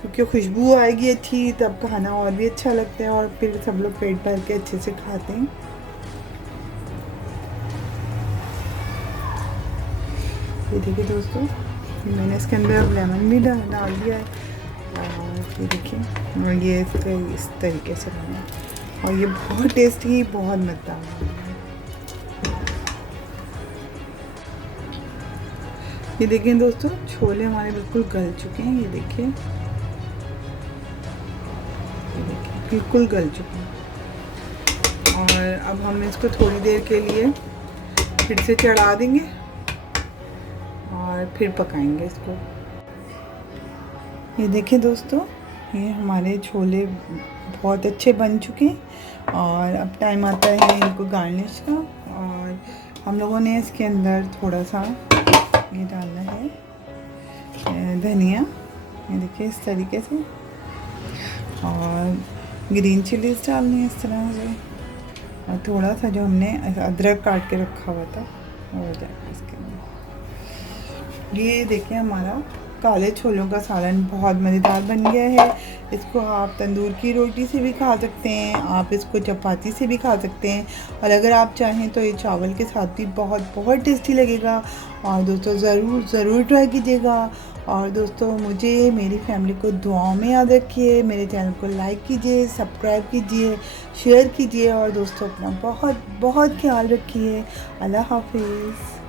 क्योंकि खुशबू आएगी अच्छी तब खाना और भी अच्छा लगता है और फिर सब लोग पेट भर के अच्छे से खाते हैं। ये देखिए दोस्तों, मैंने इसके अंदर अब लेमन भी डाल दिया है और ये देखिए, और ये इस तरीके से बना है और ये बहुत टेस्टी, बहुत मज़ेदार है। ये देखिए दोस्तों, छोले हमारे बिल्कुल गल चुके हैं। ये देखिए बिल्कुल गल चुके हैं और अब हम इसको थोड़ी देर के लिए फिर से चढ़ा देंगे और फिर पकाएंगे इसको। ये देखिए दोस्तों, ये हमारे छोले बहुत अच्छे बन चुके हैं और अब टाइम आता है इनको गार्निश का। और हम लोगों ने इसके अंदर थोड़ा सा ये डालना है धनिया, ये देखिए इस तरीके से, और ग्रीन चिलीज डालनी है इस तरह से, और थोड़ा सा जो हमने अदरक काट के रखा हुआ था वो हो जाएगा इसके अंदर। ये देखिए हमारा काले छोलों का सालन बहुत मज़ेदार बन गया है। इसको आप तंदूर की रोटी से भी खा सकते हैं, आप इसको चपाती से भी खा सकते हैं, और अगर आप चाहें तो ये चावल के साथ भी बहुत बहुत टेस्टी लगेगा। और दोस्तों ज़रूर ट्राई कीजिएगा। और दोस्तों मुझे, मेरी फैमिली को दुआओं में याद रखिए। मेरे चैनल को लाइक कीजिए, सब्सक्राइब कीजिए, शेयर कीजिए और दोस्तों अपना बहुत बहुत ख्याल रखिए। अल्लाह हाफिज़।